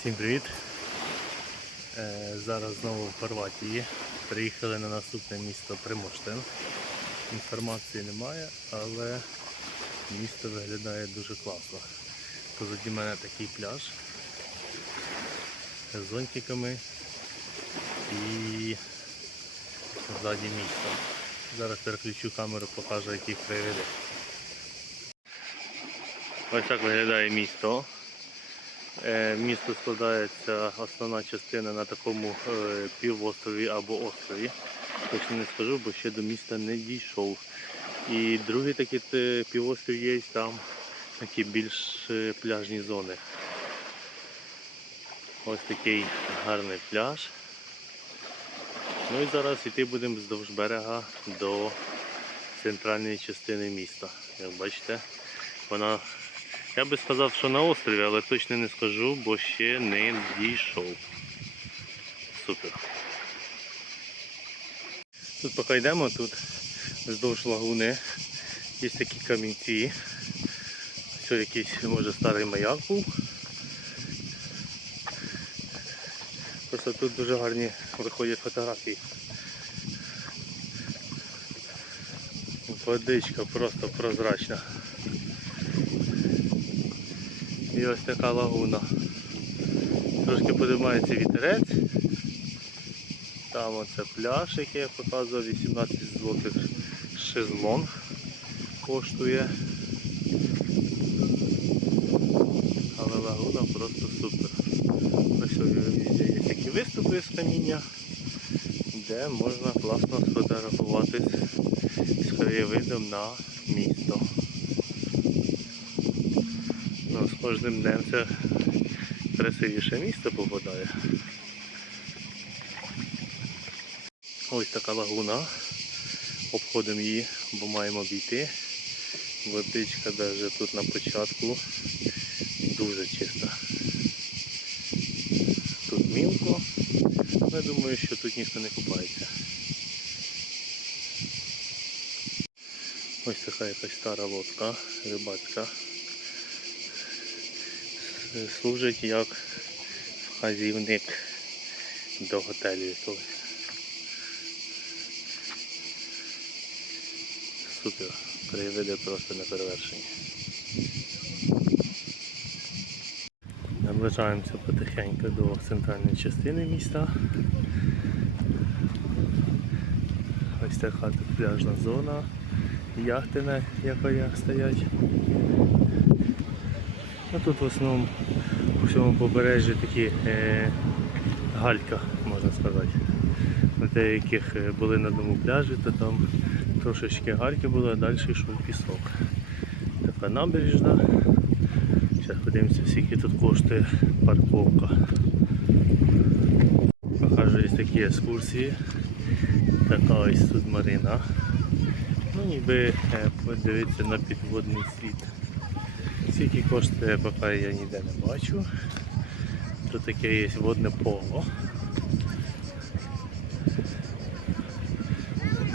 Всім привіт! Е, Зараз знову в Хорватії. Приїхали на наступне місто Приморштин. Інформації немає, але місто виглядає дуже класно. Позаді мене такий пляж з зонтиками і ззаді місто. Зараз переключу камеру, покажу, які краєвиди. Ось так виглядає місто. Е, Місто складається основна частина на такому е, півострові або острові. Точно не скажу, бо ще до міста не дійшов. І другий такий е, півострів є, там такі більш пляжні зони. Ось такий гарний пляж. Ну і зараз йти будемо вздовж берега до центральної частини міста. Як бачите, вона я би сказав, що на острові, але точно не скажу, бо ще не дійшов. Супер. Тут поки йдемо, тут вздовж лагуни є такі камінці. Ось якийсь, може, старий маяк був. Просто тут дуже гарні виходять фотографії. Водичка просто прозрачна. І ось така лагуна. Трошки подимається вітерець. Там оце пляж, який я показував, 18 злотих шезлонг коштує. Але лагуна просто супер. Ось є такі виступи з каміння, де можна класно сфотографуватись з краєвидом на місто. Ну, з кожним днем це красивіше місце попадає. Ось така лагуна. Обходимо її, бо маємо обійти. Водичка навіть тут на початку дуже чиста. Тут мілко, але думаю, що тут ніхто не купається. Ось така якась стара лодка рибацька служить як вказівник до готелю якогось. Супер, краєвиди просто неперевершені. Наближаємося потихеньку до центральної частини міста. Ось така пляжна зона, яхти на якої стоять. Ну, тут в основному у всьому побережжі такі е, галька, можна сказати. На деяких е, були на одному пляжі, то там трошечки гальки було, а далі йшов пісок. Така набережна. Зараз подивимося, скільки тут коштує парковка. Покажу є такі екскурсії. Така ось тут марина. Ну ніби е, подивитися на підводний світ. Скільки коштує, поки я ніде не бачу. Тут таке є водне поло.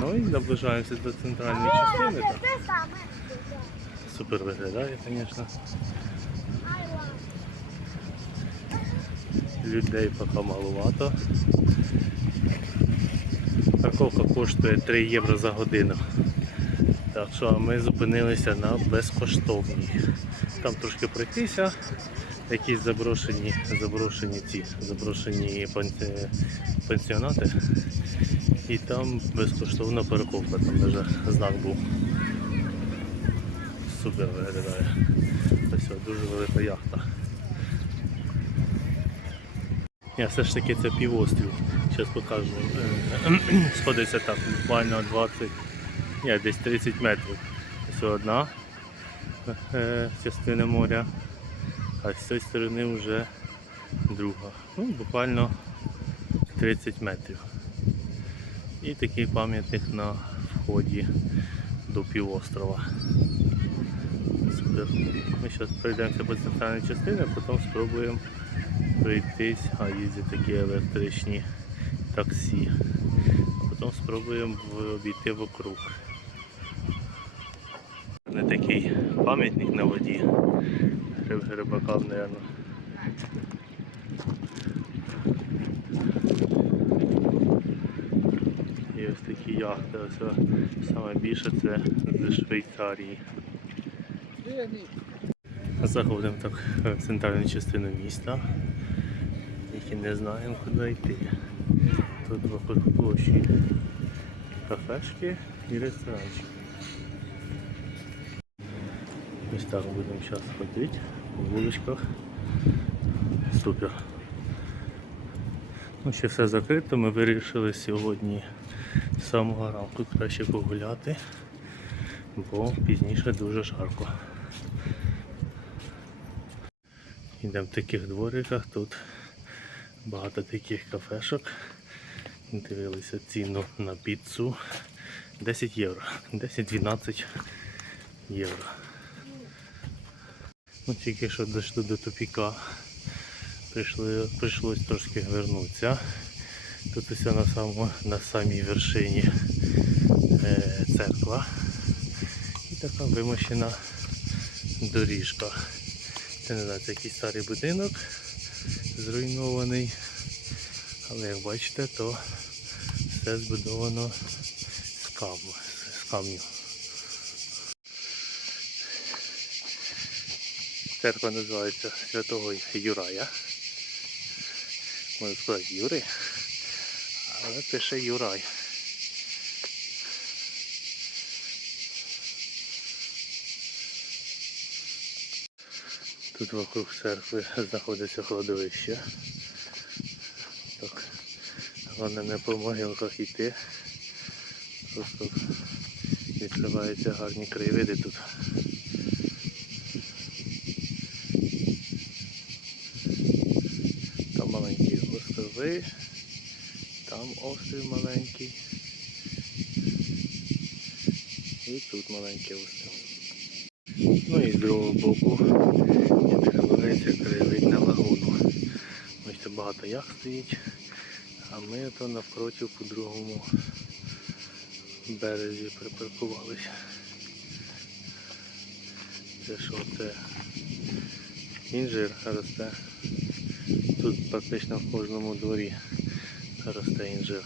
Ну і наближаємося до центральної частини. Так. Супер виглядає, звісно. Людей поки маловато. Парковка коштує 3 євро за годину. Так що ми зупинилися на безкоштовній. Там трошки пройтися, якісь заброшені, заброшені ці, заброшені пансі- пансіонати. І там безкоштовна парковка, там навіть знак був. Супер виглядає. Ось дуже велика яхта. Я все ж таки це півострів. Зараз покажу. Сходиться так, буквально 20, ні, десь 30 метрів. Ось одна е, частина моря, а з цієї сторони вже друга. Ну, буквально 30 метрів. І такий пам'ятник на вході до півострова. Супер. Ми зараз пройдемося по центральній частині, а потім спробуємо пройтись, а їздять такі електричні таксі. Потім спробуємо обійти вокруг не такий пам'ятник на воді. Гриб грибакам, мабуть. І ось такі яхти, ось саме більше це з Швейцарії. Заходимо так в центральну частину міста, тільки не знаємо куди йти. Тут вокруг площі кафешки і ресторанчики. Ось так будемо зараз ходити по вуличках. Супер. Ну, ще все закрито, ми вирішили сьогодні з самого ранку краще погуляти, бо пізніше дуже жарко. Йдемо в таких двориках, тут багато таких кафешок. Дивилися ціну на піцу 10 євро, 10-12 євро. Ну, тільки що дійшли до тупіка. Прийшли, прийшлось трошки вернутися. Тут усе на, самому, на самій вершині е, церква. І така вимощена доріжка. Це не знаю, це якийсь старий будинок зруйнований. Але як бачите, то все збудовано з камню. Церква називається Святого Юрая. Можна сказати Юри, але пише Юрай. Тут вокруг церкви знаходиться кладовище. Так, головне не по могилках йти. Просто відкриваються гарні краєвиди тут. Там маленькі острови, там острів маленький. І тут маленький острів. Ну і з другого боку відкривається краєвид на лагуну. Ось тут багато яхт стоїть, а ми то навпроти по другому березі припаркувалися. Це що це інжир росте. Тут практично в кожному дворі росте інжир.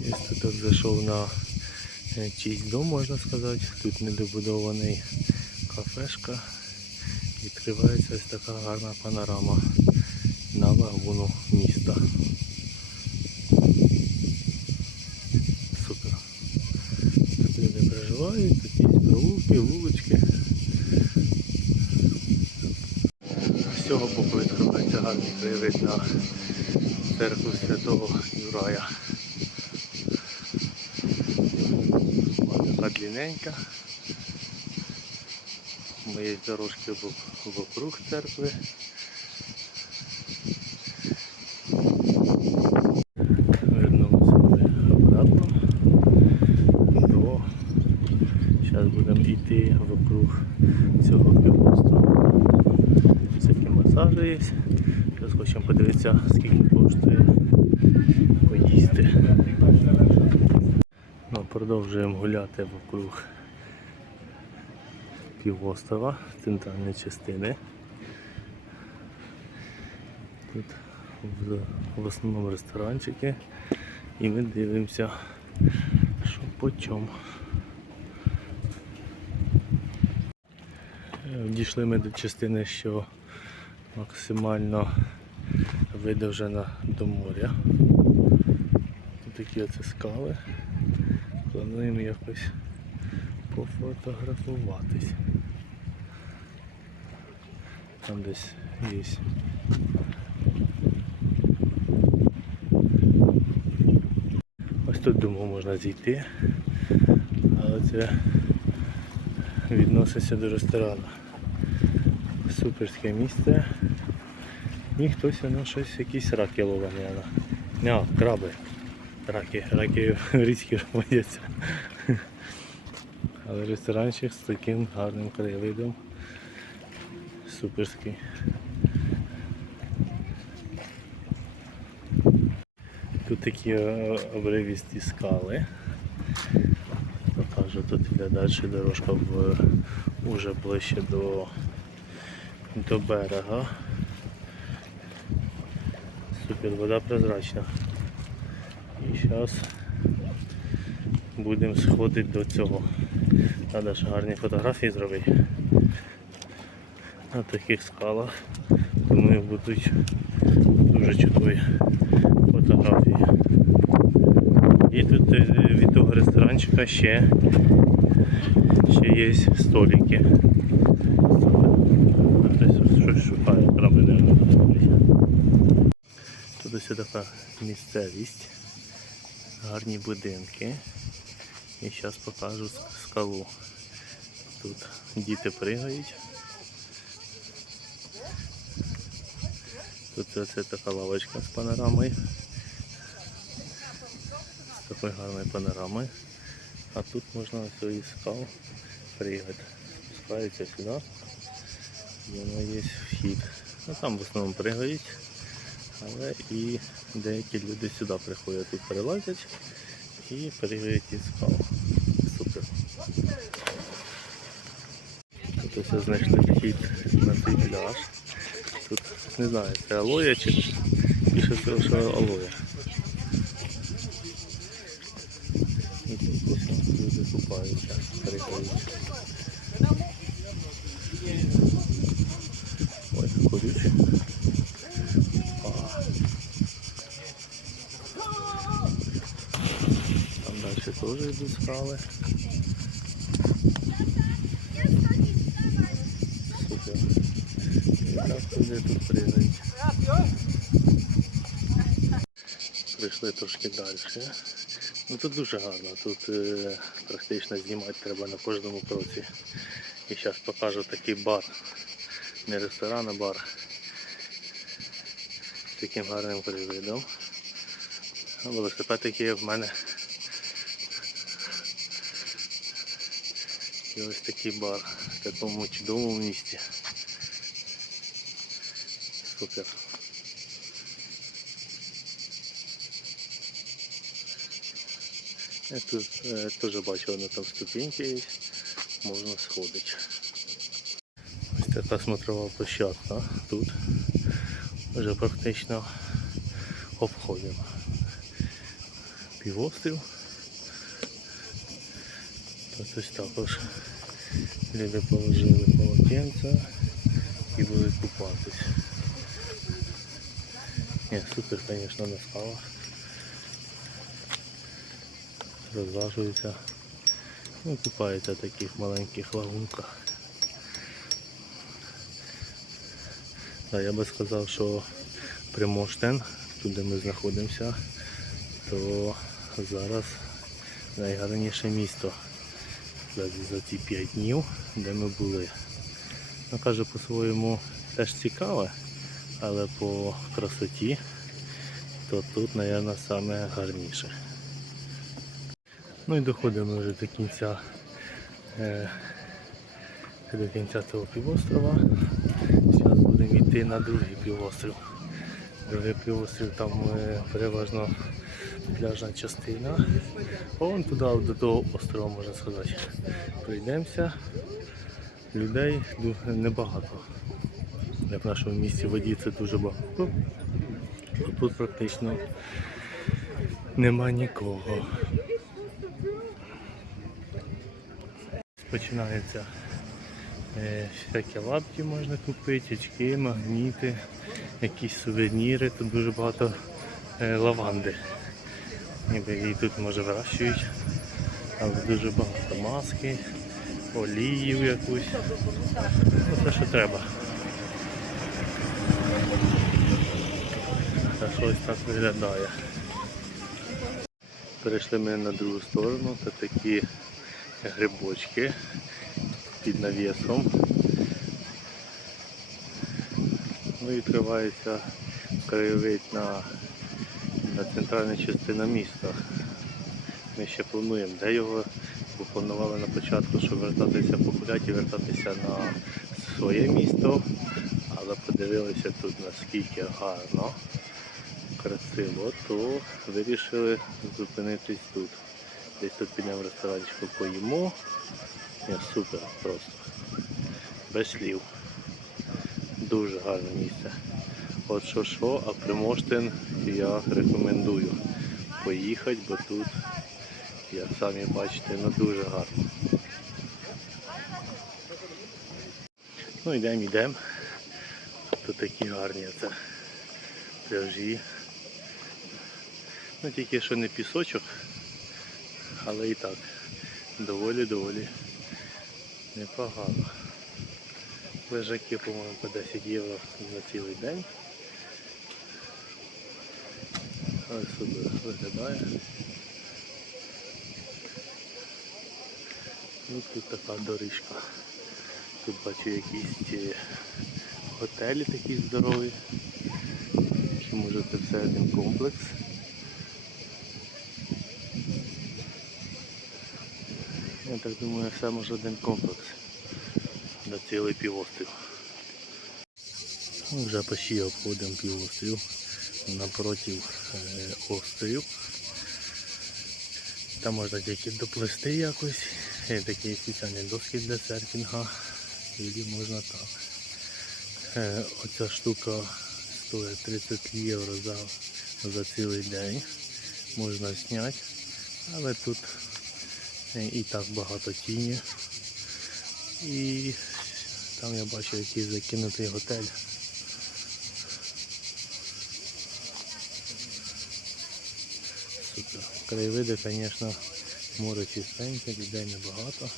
Я тут зайшов на е, чийсь дом, можна сказати. Тут недобудований кафешка. Відкривається ось така гарна панорама на лагуну міста. Супер. Тут люди проживають, тут є провулки, вулички. З цього боку відкривається гарний краєвид на церкву Святого Юрая. Вона така длинненька. Ми є дорожки вок- вокруг церкви. Вернемося ми обратно. До... Зараз будемо йти вокруг цього півострова. Всякі. Зараз хочемо подивитися, скільки коштує поїсти. Ну, продовжуємо гуляти вокруг півострова, центральної частини. Тут в, основному ресторанчики і ми дивимося, що по чому. Дійшли ми до частини, що максимально видовжена до моря. Тут такі оце скали. Плануємо якось пофотографуватись. Там десь є. Ось тут думаю можна зійти, але це відноситься до ресторану. Суперське місце. І хтось воно щось якісь раки ловить, не, краби. Раки, раки різкі водяться. Але ресторанчик з таким гарним краєвидом. Суперський. Тут такі е, обривісті скали. Покажу, тут йде далі дорожка в, уже ближче до, до берега. Супер, вода прозрачна. І зараз будемо сходити до цього. Треба ж гарні фотографії зробити. На таких скалах. Думаю, будуть дуже чудові фотографії. І тут е, від того ресторанчика ще, ще є столики. Шукає, не Тут ось така місцевість, гарні будинки. І зараз покажу скалу. Тут діти пригають. Тут оце така лавочка з панорамою. З такою гарною панорамою. А тут можна ось із скал приїхати. Спускаються сюди. І воно є вхід. Ну там в основному пригають. Але і деякі люди сюди приходять, тут перелазять і пригають із скал. Супер. Тут ось знайшли вхід на цей пляж. Тут не знаю, це алоя чи більше всього, що алоя. І тут люди купаються, пригають. Ой, колючі. А. Там далі теж йдуть скали. Супер. Так тут пригають. Прийшли трошки далі. Ну тут дуже гарно, тут е, практично знімати треба на кожному кроці. І зараз покажу такий бар. Не ресторан, а бар. З таким гарним краєвидом. А Велосипед є в мене. І ось такий бар в такому чудовому місці. Супер. Я тут е, теж бачив, воно там ступеньки є, можна сходити. Ось така смотрова площадка тут. Вже практично обходимо. Півострів. Ось також люди положили полотенця і будуть купатись. Ні, супер, звісно, на скалах. Розважуються. Ну, купаються в таких маленьких лагунках. Да, я би сказав, що Приморштен, тут де ми знаходимося, то зараз найгарніше місто за, за ці 5 днів, де ми були. Ну, каже, по-своєму теж цікаве, але по красоті, то тут, мабуть, саме гарніше. Ну і доходимо вже до кінця, е, до кінця цього півострова. Зараз будемо йти на другий півострів. Другий півострів там е, переважно пляжна частина. Вон туди до того острова можна сказати. Прийдемося. Людей небагато. Як в нашому місті воді це дуже багато. А тут практично нема нікого. Починається е, всякі лапки можна купити, очки, магніти, якісь сувеніри. Тут дуже багато е, лаванди. Ніби її тут може вирощують. Але дуже багато маски, олію якусь. Ну, Все, що треба. Та щось так виглядає. Перейшли ми на другу сторону, це такі грибочки під навісом. Ну і відкривається краєвид на, на центральну частину міста. Ми ще плануємо, де його, планували на початку, щоб вертатися погуляти вертатися на своє місто, але подивилися тут наскільки гарно, красиво, то вирішили зупинитись тут. Десь тут підемо ресторанчику поїмо. Ні, супер просто. Без слів. Дуже гарне місце. От що що, а Я рекомендую. поїхати, бо тут, як самі бачите, ну дуже гарно. Ну йдемо, йдемо. Тут такі гарні це пляжі. Ну тільки що не пісочок, але і так доволі-доволі непогано. Лежаки, по-моєму, по 10 євро на цілий день. Ось супер виглядає. Ну, тут така доріжка. Тут бачу якісь готелі такі здорові. Чи може це все один комплекс? Я так думаю, все може один комплекс на цілий півострів. Вже почти обходимо півострів напротив е, острів. Там можна тільки доплисти якось. Такі спеціальні доски для серфінга. І можна так. Е, Оця штука стоїть 30 євро за, за цілий день. Можна зняти. Але тут е, і так багато тіні. І там я бачу якийсь закинутий готель. Супер. Краєвиди, звісно, море чистеньке, людей небагато.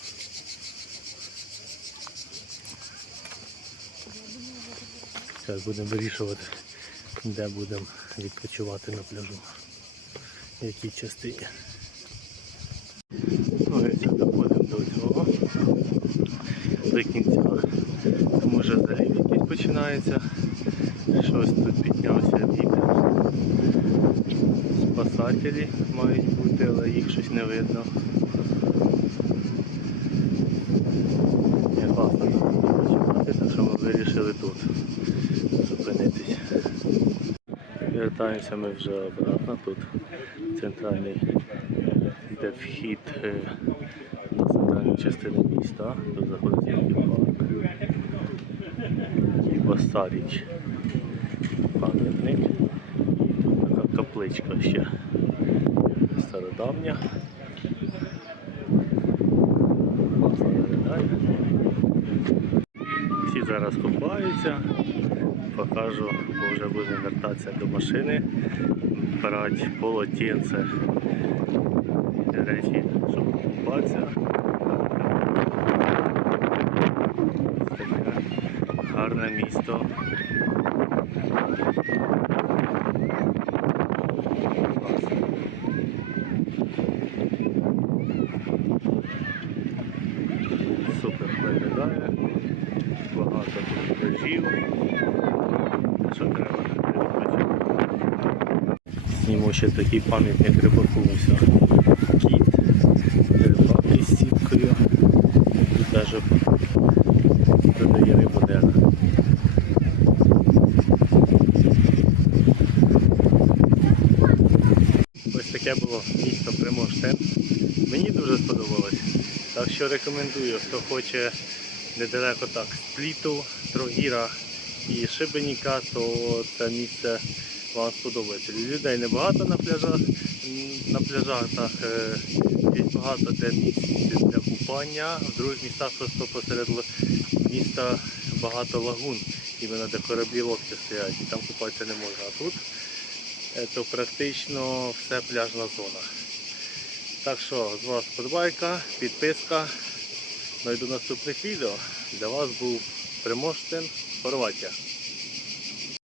Зараз будемо вирішувати, де будемо відпочивати на пляжу. В якій частині. Ну і це доходимо до цього. До кінця. Там уже залів якийсь починається. Щось тут піднявся вітер. Спасателі мають бути, але їх щось не видно. Я класно так що ми вирішили тут зупинитись. Вертаємося ми вже обратно тут. Центральний йде вхід е, на центральну частину міста. Тут знаходиться такий парк. І Басаріч. Пам'ятник. Така капличка ще стародавня. Всі зараз купаються. Покажу, бо вже будемо вертатися до машини, брати полотенце. Речі, щоб купатися. Гарне місто. Супер виглядає. Багато тут пляжів. Що треба відпочити. Ще такий пам'ятник рибаку. Кіт, рибак із сіткою. Тут теж продає рибу дена. Ось таке було місто Приморштен. Мені дуже сподобалось. Так що рекомендую, хто хоче недалеко так спліту, Трогіра і Шибеніка, то це місце вам сподобається. Людей небагато на пляжах. На пляжах так, е, є багато де місць для купання. В других містах просто посеред міста багато лагун, іменно де кораблі лодки стоять, і там купатися не можна. А тут е, то практично все пляжна зона. Так що з вас подбайка, підписка. Ну і до наступних відео. Для вас був Приморштин, Хорватія.